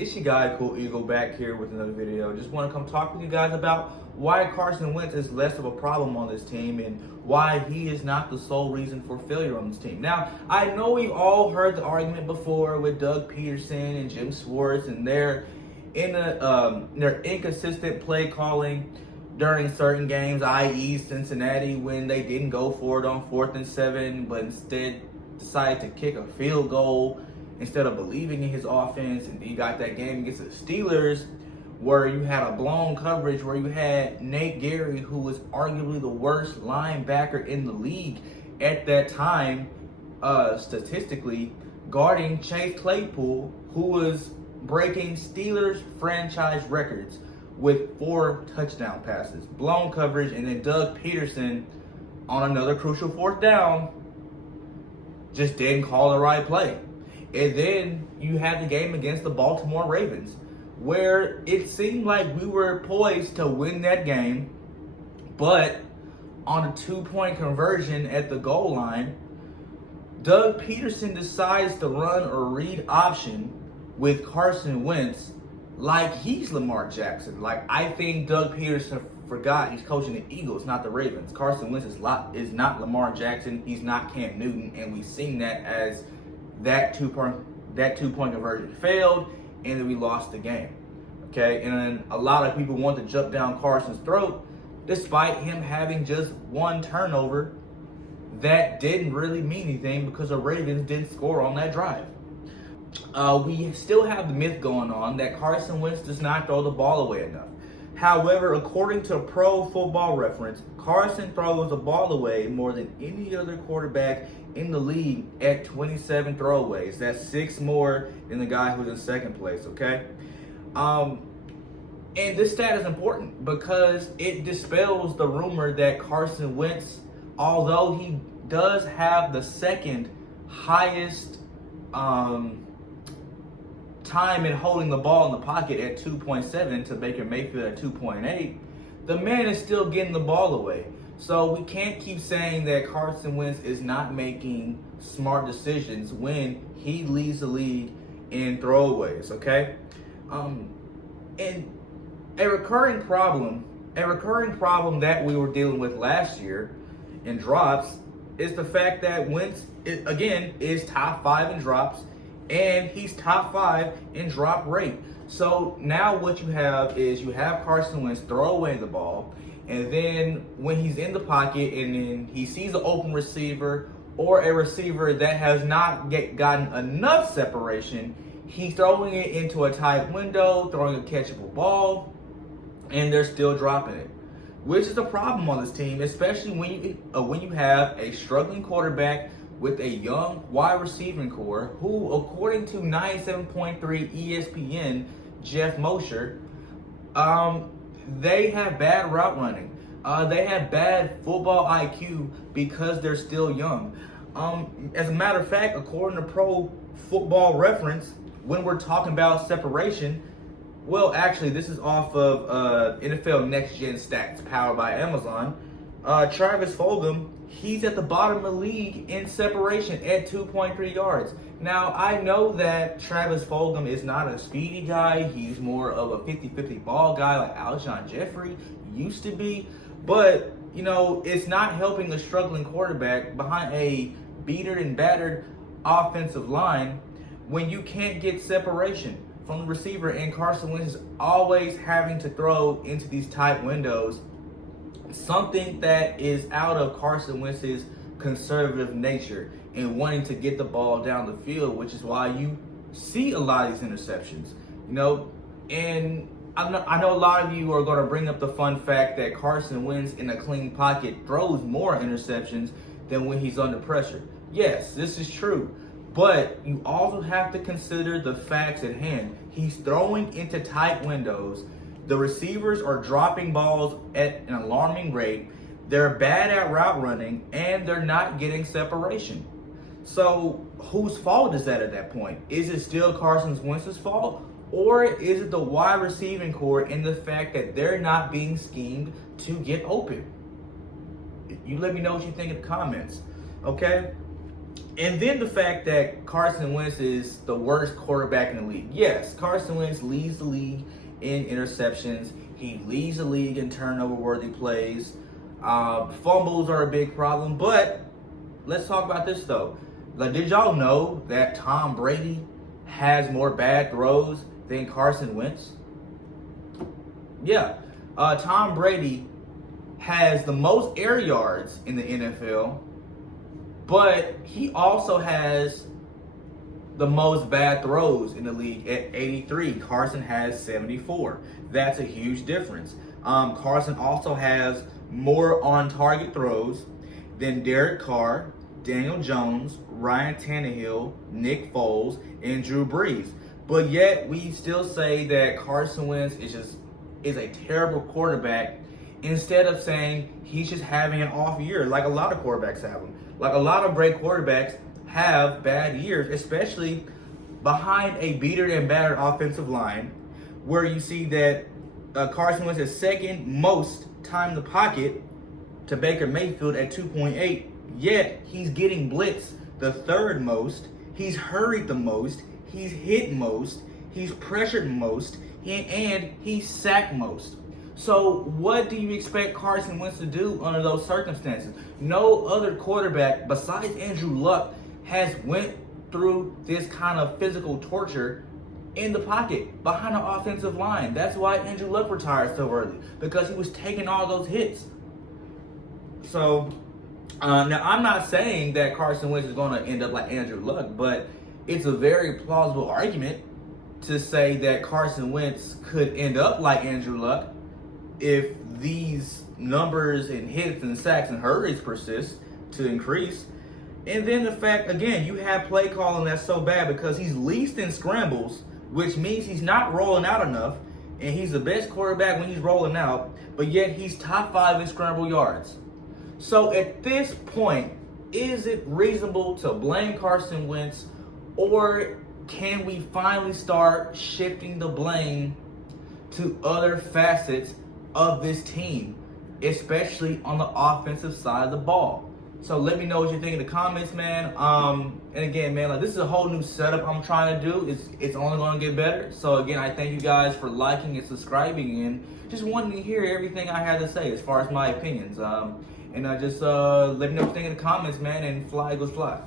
It's your guy, Cool Eagle, back here with another video. Just want to come talk with you guys about why Carson Wentz is less of a problem on this team and why he is not the sole reason for failure on this team. Now, I know we've all heard the argument before with Doug Peterson and Jim Schwartz and their inconsistent play calling during certain games, i.e. Cincinnati, when they didn't go for it on 4th and 7, but instead decided to kick a field goal instead of believing in his offense. And you got that game against the Steelers where you had a blown coverage where you had Nate Gary, who was arguably the worst linebacker in the league at that time, statistically, guarding Chase Claypool, who was breaking Steelers franchise records with 4 touchdown passes. Blown coverage, and then Doug Peterson on another crucial 4th down just didn't call the right play. And then you had the game against the Baltimore Ravens, where it seemed like we were poised to win that game, but on a 2-point conversion at the goal line, Doug Peterson decides to run a read option with Carson Wentz like he's Lamar Jackson. Like, I think Doug Peterson forgot he's coaching the Eagles, not the Ravens. Carson Wentz is not Lamar Jackson. He's not Cam Newton, and we've seen that as that two-point conversion failed, and then we lost the game. Okay, and then a lot of people want to jump down Carson's throat, despite him having just 1 turnover that didn't really mean anything because the Ravens didn't score on that drive. We still have the myth going on that Carson Wentz does not throw the ball away enough. However, according to Pro Football Reference, Carson throws the ball away more than any other quarterback in the league at 27 throwaways. That's 6 more than the guy who's in second place, okay? And this stat is important because it dispels the rumor that Carson Wentz, although he does have the second highest time in holding the ball in the pocket at 2.7 to Baker Mayfield at 2.8, the man is still getting the ball away. So we can't keep saying that Carson Wentz is not making smart decisions when he leads the league in throwaways, okay? And a recurring problem that we were dealing with last year in drops is the fact that Wentz, again, is top 5 in drops, and he's top 5 in drop rate. So now what you have is you have Carson Wentz throw away the ball, and then when he's in the pocket and then he sees an open receiver or a receiver that has not gotten enough separation, he's throwing it into a tight window, throwing a catchable ball, and they're still dropping it, which is a problem on this team, especially when you have a struggling quarterback with a young wide receiving core who, according to 97.3 ESPN, Jeff Mosher, they have bad route running. They have bad football IQ because they're still young. As a matter of fact, according to Pro Football Reference, when we're talking about separation, well, actually, this is off of NFL Next Gen Stats powered by Amazon. Travis Fulgham, he's at the bottom of the league in separation at 2.3 yards. Now, I know that Travis Fulgham is not a speedy guy. He's more of a 50-50 ball guy like Alshon Jeffrey used to be. But, you know, it's not helping a struggling quarterback behind a beatered and battered offensive line when you can't get separation from the receiver, and Carson Wentz is always having to throw into these tight windows, something that is out of Carson Wentz's conservative nature and wanting to get the ball down the field, which is why you see a lot of these interceptions. You know, and I know a lot of you are going to bring up the fun fact that Carson Wentz in a clean pocket throws more interceptions than when he's under pressure. Yes, this is true. But you also have to consider the facts at hand. He's throwing into tight windows. The receivers are dropping balls at an alarming rate. They're bad at route running, and they're not getting separation. So whose fault is that at that point? Is it still Carson Wentz's fault? Or is it the wide receiving core and the fact that they're not being schemed to get open? You let me know what you think in the comments, okay? And then the fact that Carson Wentz is the worst quarterback in the league. Yes, Carson Wentz leads the league in interceptions. He leads the league in turnover-worthy plays. Fumbles are a big problem. But let's talk about this, though. Like, did y'all know that Tom Brady has more bad throws than Carson Wentz? Yeah. Tom Brady has the most air yards in the NFL, but he also has the most bad throws in the league at 83. Carson has 74. That's a huge difference. Carson also has more on-target throws than Derek Carr, Daniel Jones, Ryan Tannehill, Nick Foles, and Drew Brees. But yet we still say that Carson Wentz is a terrible quarterback, instead of saying he's just having an off year, like a lot of quarterbacks have them. Like a lot of great quarterbacks have bad years, especially behind a beater and battered offensive line, where you see that Carson Wentz is second most time in the pocket to Baker Mayfield at 2.8, yet he's getting blitzed the third most, he's hurried the most, he's hit most, he's pressured most, and he's sacked most. So what do you expect Carson Wentz to do under those circumstances? No other quarterback besides Andrew Luck has went through this kind of physical torture in the pocket behind the offensive line. That's why Andrew Luck retired so early, because he was taking all those hits. So now I'm not saying that Carson Wentz is going to end up like Andrew Luck, but it's a very plausible argument to say that Carson Wentz could end up like Andrew Luck if these numbers and hits and sacks and hurries persist to increase. And then the fact, again, you have play calling that's so bad because he's least in scrambles, which means he's not rolling out enough, and he's the best quarterback when he's rolling out, but yet he's top 5 in scramble yards. So at this point, is it reasonable to blame Carson Wentz, or can we finally start shifting the blame to other facets of this team, especially on the offensive side of the ball? So let me know what you think in the comments, man. And again, man, like, this is a whole new setup I'm trying to do. It's only going to get better. So again, I thank you guys for liking and subscribing and just wanting to hear everything I had to say as far as my opinions. And just let me know what you think in the comments, man, and fly, Eagles, fly.